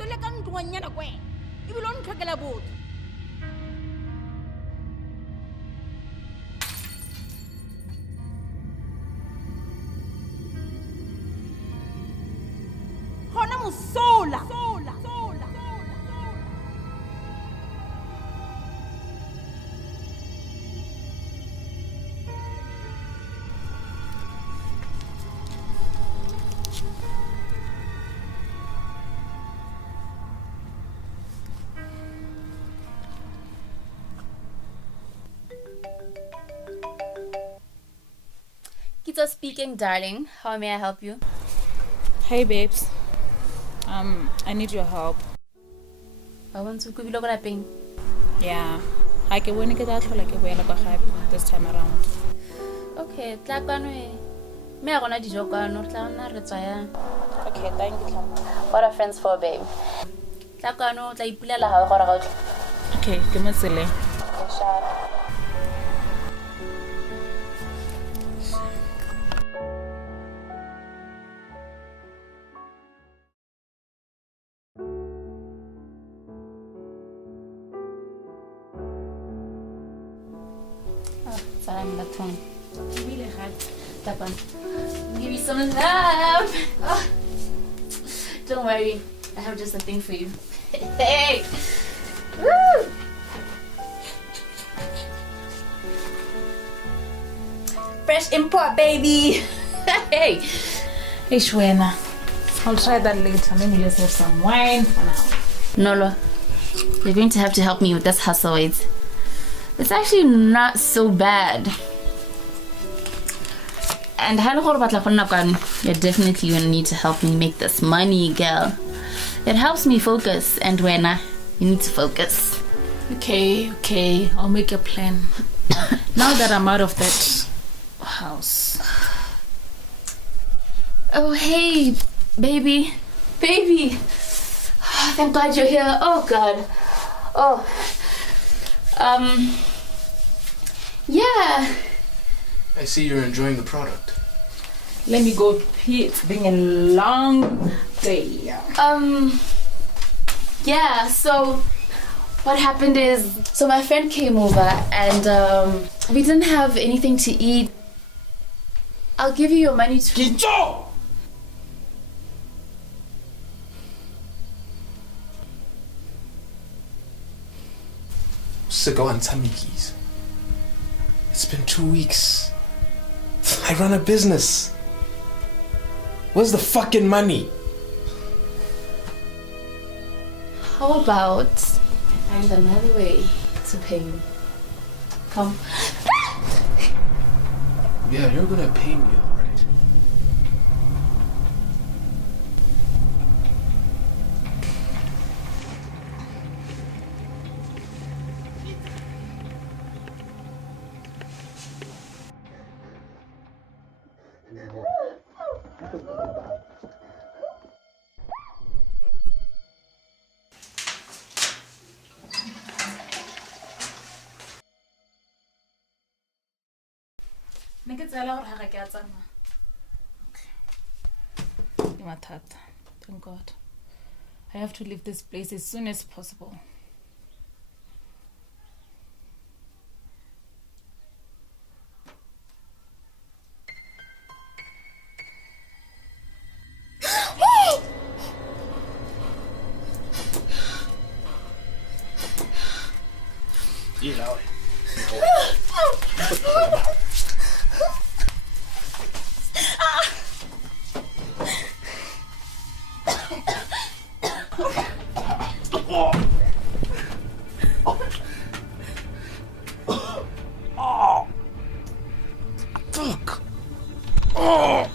tswele ka ntlonganyana kwe ebile o ntlhokela botho gona mosola Kita speaking, darling. How may I help you? Hey babes, I need your help. I want to kubilo kwa lapeng. Yeah, I can win it like a whale this time around. Okay, tla kwano e. Me a gona dijo kwano, tla na re tsaya. Okay, thank you. What are friends for, babe? Tla kwano, tla ipulela ha go ra go. Okay, give me silly. I'm not fine. Really hard. Tapan. Give you some love. Oh. Don't worry. I have just a thing for you. Hey. Woo. Fresh import, baby. Hey. Hey, Shwena. I'll try that later. Let me just have some wine for now. Nolo, you're going to have to help me with this hustle, wait. It's actually not so bad. And you're definitely gonna need to help me make this money, girl. It helps me focus, and when you need to focus. Okay, I'll make a plan. Now that I'm out of that house. Oh, hey, baby. Oh, thank God you're here. Oh, God. Oh. Yeah. I see you're enjoying the product. Let me go pee. It's been a long day. Yeah, so what happened is, so my friend came over and we didn't have anything to eat. I'll give you your money to... Kicho! Sego and Tamikis. It's been 2 weeks. I run a business. Where's the fucking money? How about I find another way to pay you? Come. Yeah, you're gonna pay me, alright? Thank God. I have to leave this place as soon as possible. Fuck! Oh!